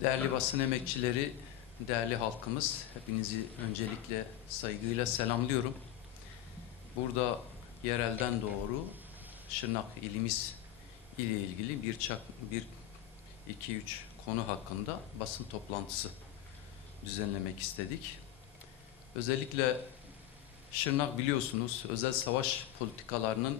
Değerli basın emekçileri, değerli halkımız, hepinizi öncelikle saygıyla selamlıyorum. Burada yerelden doğru Şırnak ilimiz ile ilgili bir çak, bir iki üç konu hakkında basın toplantısı düzenlemek istedik. Özellikle Şırnak biliyorsunuz özel savaş politikalarının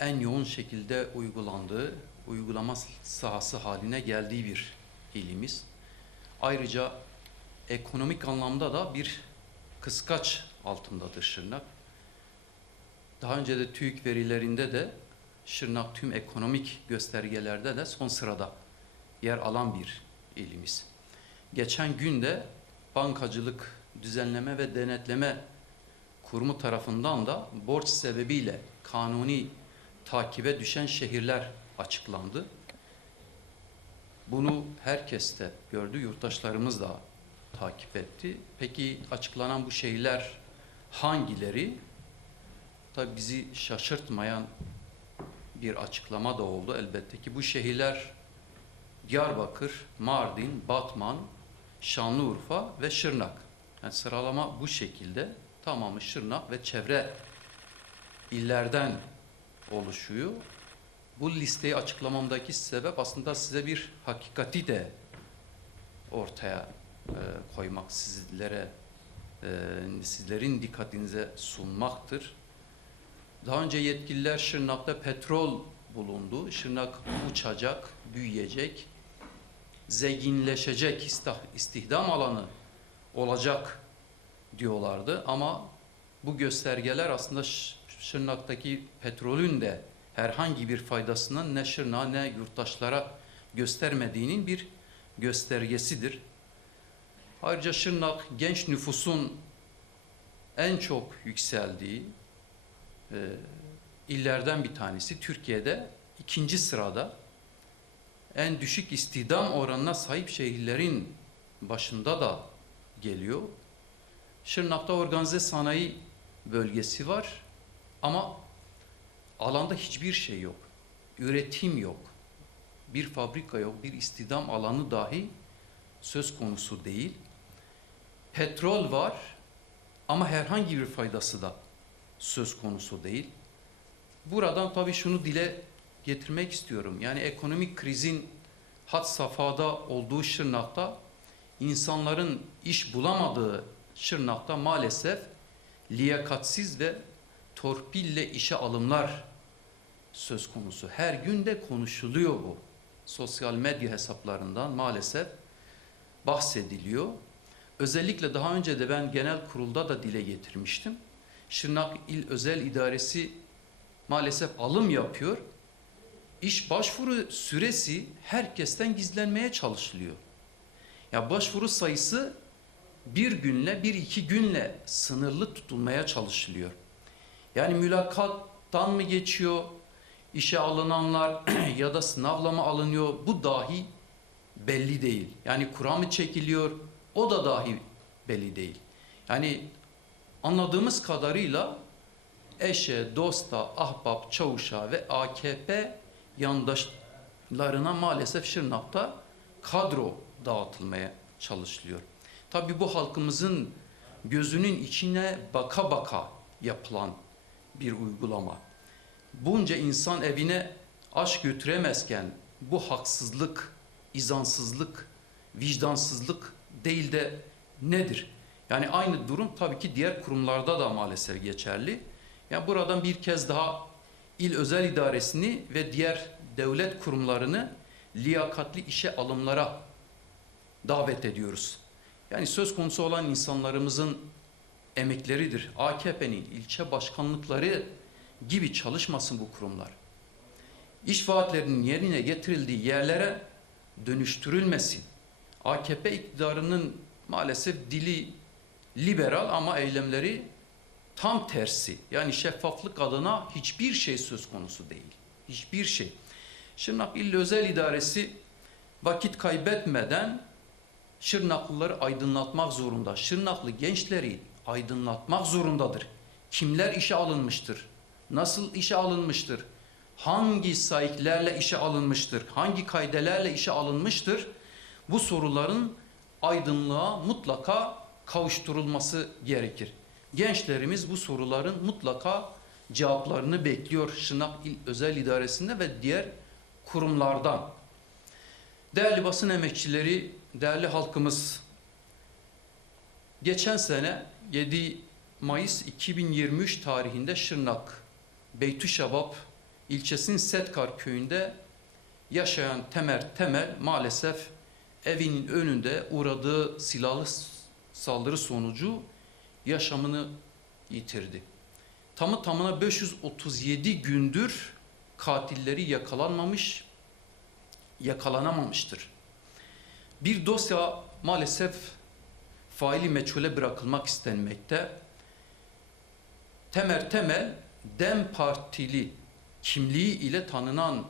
en yoğun şekilde uygulandığı, uygulama sahası haline geldiği bir ilimiz. Ayrıca ekonomik anlamda da bir kıskaç altındadır Şırnak. Daha önce de TÜİK verilerinde de Şırnak tüm ekonomik göstergelerde de son sırada yer alan bir ilimiz. Geçen gün de Bankacılık Düzenleme ve Denetleme Kurumu tarafından da borç sebebiyle kanuni takibe düşen şehirler açıklandı. Bunu herkes de gördü, yurttaşlarımız da takip etti. Peki açıklanan bu şehirler hangileri? Tabii bizi şaşırtmayan bir açıklama da oldu. Elbette ki bu şehirler Diyarbakır, Mardin, Batman, Şanlıurfa ve Şırnak. Yani sıralama bu şekilde. Tamamı Şırnak ve çevre illerden oluşuyor. Bu listeyi açıklamamdaki sebep aslında size bir hakikati de ortaya e, koymak, sizlere e, sizlerin dikkatinize sunmaktır. Daha önce yetkililer Şırnak'ta petrol bulundu. Şırnak uçacak, büyüyecek, zenginleşecek, istih- istihdam alanı olacak diyorlardı. Ama bu göstergeler aslında Şırnak'taki petrolün de herhangi bir faydasının ne Şırnak'a ne yurttaşlara göstermediğinin bir göstergesidir. Ayrıca Şırnak genç nüfusun en çok yükseldiği e, illerden bir tanesi. Türkiye'de ikinci sırada en düşük istihdam oranına sahip şehirlerin başında da geliyor. Şırnak'ta organize sanayi bölgesi var ama alanda hiçbir şey yok. Üretim yok. Bir fabrika yok, bir istihdam alanı dahi söz konusu değil. Petrol var ama herhangi bir faydası da söz konusu değil. Buradan tabii şunu dile getirmek istiyorum. Yani ekonomik krizin hat safhada olduğu Şırnak'ta insanların iş bulamadığı Şırnak'ta maalesef liyakatsiz ve torpille işe alımlar söz konusu. Her gün de konuşuluyor bu. Sosyal medya hesaplarından maalesef bahsediliyor. Özellikle daha önce de ben genel kurulda da dile getirmiştim. Şırnak İl Özel İdaresi maalesef alım yapıyor. İş başvuru süresi herkesten gizlenmeye çalışılıyor. Ya başvuru sayısı bir günle, bir iki günle sınırlı tutulmaya çalışılıyor. Yani mülakattan mı geçiyor, işe alınanlar ya da sınavlama alınıyor bu dahi belli değil. Yani kura mı çekiliyor o da dahi belli değil. Yani anladığımız kadarıyla eşe, dosta, ahbap, çavuşa ve AKP yandaşlarına maalesef Şırnak'ta kadro dağıtılmaya çalışılıyor. Tabi bu halkımızın gözünün içine baka baka yapılan bir uygulama. Bunca insan evine aş götüremezken bu haksızlık, izansızlık, vicdansızlık değil de nedir? Yani aynı durum tabii ki diğer kurumlarda da maalesef geçerli. Yani buradan bir kez daha il özel idaresini ve diğer devlet kurumlarını liyakatli işe alımlara davet ediyoruz. Yani söz konusu olan insanlarımızın emekleridir. AKP'nin ilçe başkanlıkları gibi çalışmasın bu kurumlar. İş vaatlerinin yerine getirildiği yerlere dönüştürülmesin. AKP iktidarının maalesef dili liberal ama eylemleri tam tersi. Yani şeffaflık adına hiçbir şey söz konusu değil. Hiçbir şey. Şırnak İl Özel İdaresi vakit kaybetmeden Şırnaklıları aydınlatmak zorunda. Şırnaklı gençleri aydınlatmak zorundadır. Kimler işe alınmıştır? Nasıl işe alınmıştır? Hangi sayıklerle işe alınmıştır? Hangi kaydelerle işe alınmıştır? bu soruların aydınlığa mutlaka kavuşturulması gerekir. Gençlerimiz bu soruların mutlaka cevaplarını bekliyor Şırnak İl Özel İdaresi'nde ve diğer kurumlardan. Değerli basın emekçileri, değerli halkımız, geçen sene 7 Mayıs 2023 tarihinde Şırnak, Beytüşşebap ilçesinin Setkar köyünde yaşayan Temer Temel maalesef evinin önünde uğradığı silahlı saldırı sonucu yaşamını yitirdi. Tamı tamına 537 gündür katilleri yakalanmamış, yakalanamamıştır. Bir dosya maalesef faili meçhule bırakılmak istenmekte. Temer Temel Dem Partili kimliği ile tanınan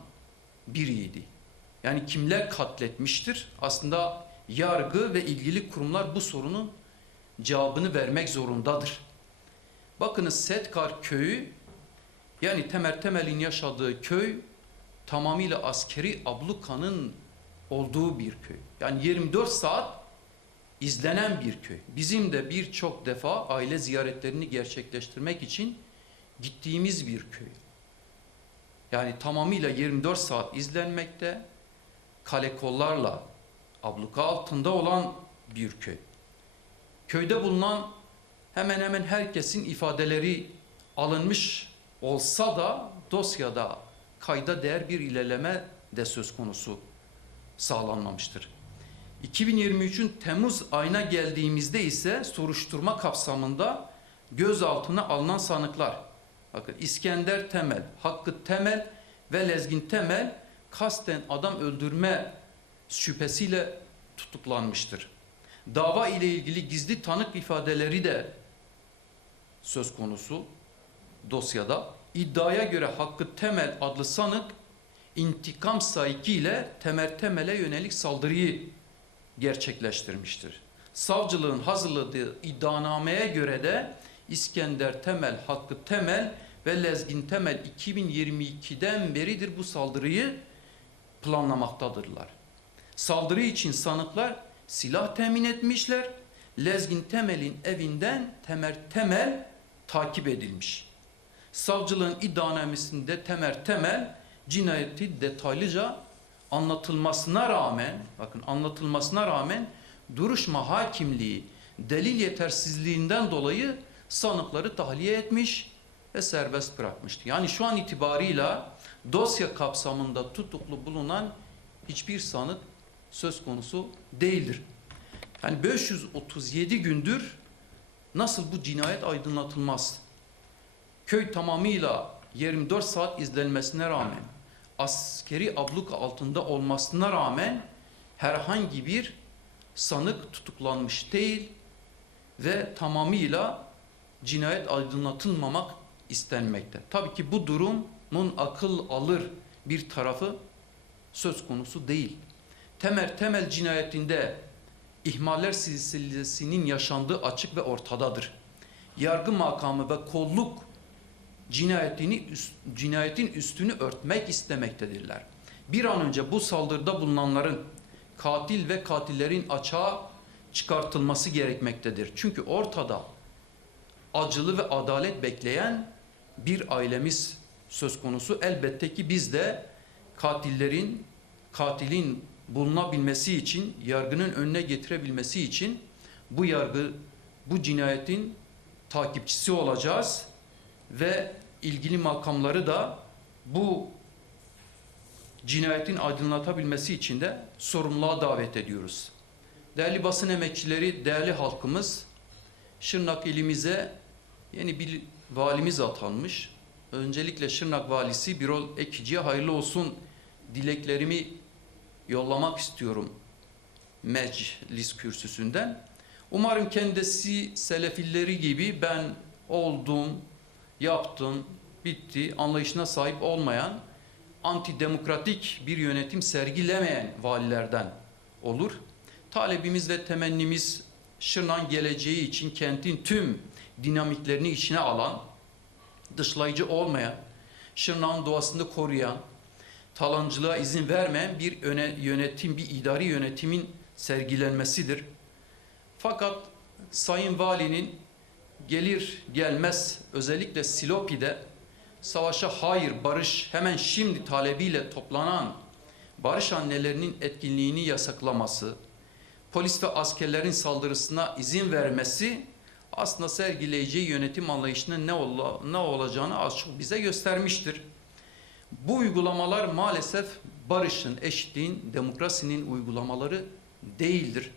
biriydi. Yani kimler katletmiştir? Aslında yargı ve ilgili kurumlar bu sorunun cevabını vermek zorundadır. Bakınız Setkar köyü yani Temer Temel'in yaşadığı köy tamamıyla askeri ablukanın olduğu bir köy. Yani 24 saat izlenen bir köy. Bizim de birçok defa aile ziyaretlerini gerçekleştirmek için gittiğimiz bir köy. Yani tamamıyla 24 saat izlenmekte, kale kollarla abluka altında olan bir köy. Köyde bulunan hemen hemen herkesin ifadeleri alınmış olsa da dosyada kayda değer bir ilerleme de söz konusu sağlanmamıştır. 2023'ün Temmuz ayına geldiğimizde ise soruşturma kapsamında gözaltına alınan sanıklar bakın İskender Temel, Hakkı Temel ve Lezgin Temel kasten adam öldürme şüphesiyle tutuklanmıştır. Dava ile ilgili gizli tanık ifadeleri de söz konusu dosyada. İddiaya göre Hakkı Temel adlı sanık intikam ile Temer Temel'e yönelik saldırıyı gerçekleştirmiştir. Savcılığın hazırladığı iddianameye göre de İskender Temel, Hakkı Temel ve Lezgin Temel 2022'den beridir bu saldırıyı planlamaktadırlar. Saldırı için sanıklar silah temin etmişler. Lezgin Temel'in evinden Temer Temel takip edilmiş. Savcılığın iddianamesinde Temer Temel cinayeti detaylıca anlatılmasına rağmen bakın anlatılmasına rağmen duruşma hakimliği delil yetersizliğinden dolayı sanıkları tahliye etmiş ve serbest bırakmıştı. Yani şu an itibarıyla dosya kapsamında tutuklu bulunan hiçbir sanık söz konusu değildir. Yani 537 gündür nasıl bu cinayet aydınlatılmaz? Köy tamamıyla 24 saat izlenmesine rağmen askeri abluk altında olmasına rağmen herhangi bir sanık tutuklanmış değil ve tamamıyla cinayet aydınlatılmamak istenmekte. Tabii ki bu durumun akıl alır bir tarafı söz konusu değil. Temer temel cinayetinde ihmaller silsilesinin yaşandığı açık ve ortadadır. Yargı makamı ve kolluk cinayetini cinayetin üstünü örtmek istemektedirler. Bir an önce bu saldırıda bulunanların katil ve katillerin açığa çıkartılması gerekmektedir. Çünkü ortada acılı ve adalet bekleyen bir ailemiz söz konusu. Elbette ki biz de katillerin, katilin bulunabilmesi için, yargının önüne getirebilmesi için bu yargı, bu cinayetin takipçisi olacağız ve ilgili makamları da bu cinayetin aydınlatabilmesi için de sorumluluğa davet ediyoruz. Değerli basın emekçileri, değerli halkımız, Şırnak ilimize yeni bir valimiz atanmış. Öncelikle Şırnak valisi Birol Ekici'ye hayırlı olsun dileklerimi yollamak istiyorum meclis kürsüsünden. Umarım kendisi selefilleri gibi ben oldum, yaptım, bitti anlayışına sahip olmayan, antidemokratik bir yönetim sergilemeyen valilerden olur. Talebimiz ve temennimiz Şırnak'ın geleceği için kentin tüm dinamiklerini içine alan, dışlayıcı olmayan, Şırnak'ın doğasını koruyan, talancılığa izin vermeyen bir yönetim, bir idari yönetimin sergilenmesidir. Fakat Sayın Valinin gelir gelmez özellikle Silopi'de savaşa hayır barış hemen şimdi talebiyle toplanan barış annelerinin etkinliğini yasaklaması, polis ve askerlerin saldırısına izin vermesi aslında sergileyeceği yönetim anlayışının ne, ola, ne olacağını az çok bize göstermiştir. Bu uygulamalar maalesef barışın, eşitliğin, demokrasinin uygulamaları değildir.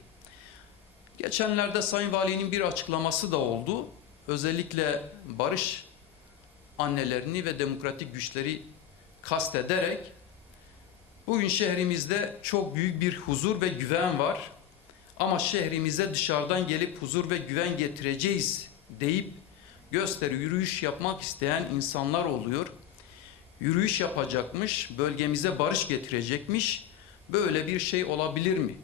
Geçenlerde Sayın Vali'nin bir açıklaması da oldu. Özellikle barış annelerini ve demokratik güçleri kastederek bugün şehrimizde çok büyük bir huzur ve güven var. Ama şehrimize dışarıdan gelip huzur ve güven getireceğiz deyip gösteri yürüyüş yapmak isteyen insanlar oluyor. Yürüyüş yapacakmış, bölgemize barış getirecekmiş. Böyle bir şey olabilir mi?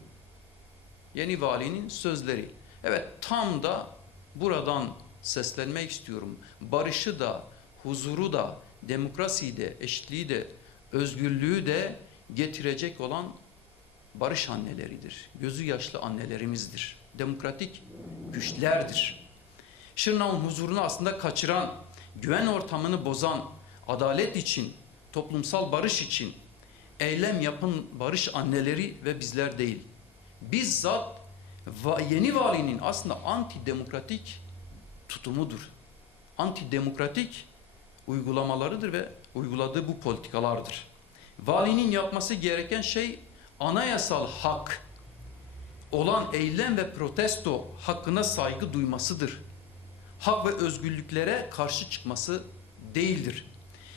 Yeni valinin sözleri. Evet tam da buradan seslenmek istiyorum. Barışı da, huzuru da, demokrasiyi de, eşitliği de, özgürlüğü de getirecek olan barış anneleridir. Gözü yaşlı annelerimizdir. Demokratik güçlerdir. Şırnak'ın huzurunu aslında kaçıran, güven ortamını bozan, adalet için, toplumsal barış için eylem yapın barış anneleri ve bizler değil. Bizzat yeni valinin aslında antidemokratik tutumudur. Antidemokratik uygulamalarıdır ve uyguladığı bu politikalardır. Valinin yapması gereken şey anayasal hak olan eylem ve protesto hakkına saygı duymasıdır. Hak ve özgürlüklere karşı çıkması değildir.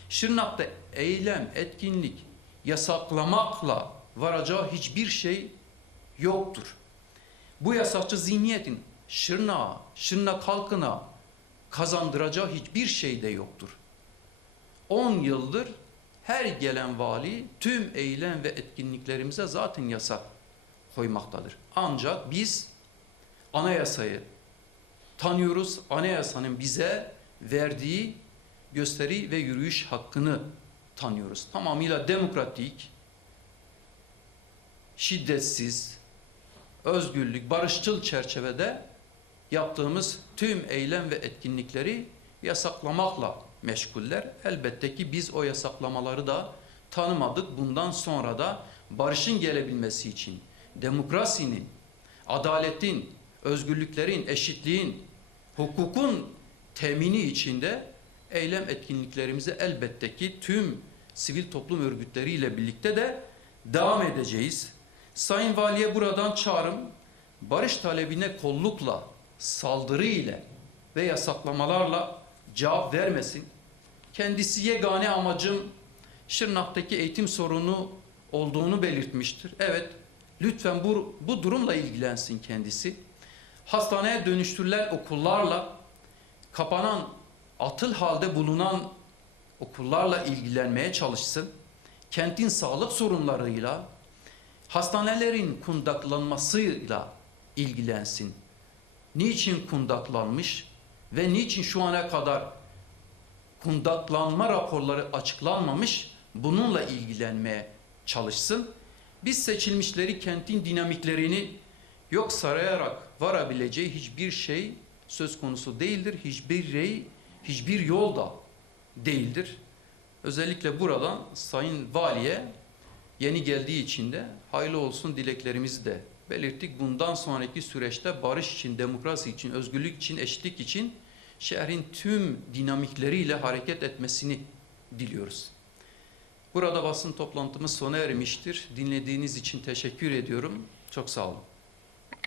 Şırnak'ta eylem, etkinlik yasaklamakla varacağı hiçbir şey yoktur. Bu yasakçı zihniyetin Şırnak'a, Şırnak halkına kazandıracağı hiçbir şey de yoktur. 10 yıldır her gelen vali tüm eylem ve etkinliklerimize zaten yasak koymaktadır. Ancak biz anayasayı tanıyoruz. Anayasanın bize verdiği gösteri ve yürüyüş hakkını tanıyoruz. Tamamıyla demokratik, şiddetsiz, özgürlük, barışçıl çerçevede yaptığımız tüm eylem ve etkinlikleri yasaklamakla meşguller. Elbette ki biz o yasaklamaları da tanımadık. Bundan sonra da barışın gelebilmesi için demokrasinin, adaletin, özgürlüklerin, eşitliğin, hukukun temini içinde eylem etkinliklerimizi elbette ki tüm sivil toplum örgütleriyle birlikte de devam edeceğiz. Sayın Valiye buradan çağrım barış talebine kollukla, saldırı ile ve yasaklamalarla cevap vermesin. Kendisi yegane amacım Şırnak'taki eğitim sorunu olduğunu belirtmiştir. Evet, lütfen bu, bu durumla ilgilensin kendisi. Hastaneye dönüştürülen okullarla, kapanan, atıl halde bulunan okullarla ilgilenmeye çalışsın. Kentin sağlık sorunlarıyla, hastanelerin kundaklanmasıyla ilgilensin. Niçin kundaklanmış ve niçin şu ana kadar kundaklanma raporları açıklanmamış bununla ilgilenmeye çalışsın. Biz seçilmişleri kentin dinamiklerini yok sarayarak varabileceği hiçbir şey söz konusu değildir. Hiçbir rey, hiçbir yol da değildir. Özellikle buradan Sayın Valiye yeni geldiği için de hayırlı olsun dileklerimizi de belirttik. Bundan sonraki süreçte barış için, demokrasi için, özgürlük için, eşitlik için şehrin tüm dinamikleriyle hareket etmesini diliyoruz. Burada basın toplantımız sona ermiştir. Dinlediğiniz için teşekkür ediyorum. Çok sağ olun.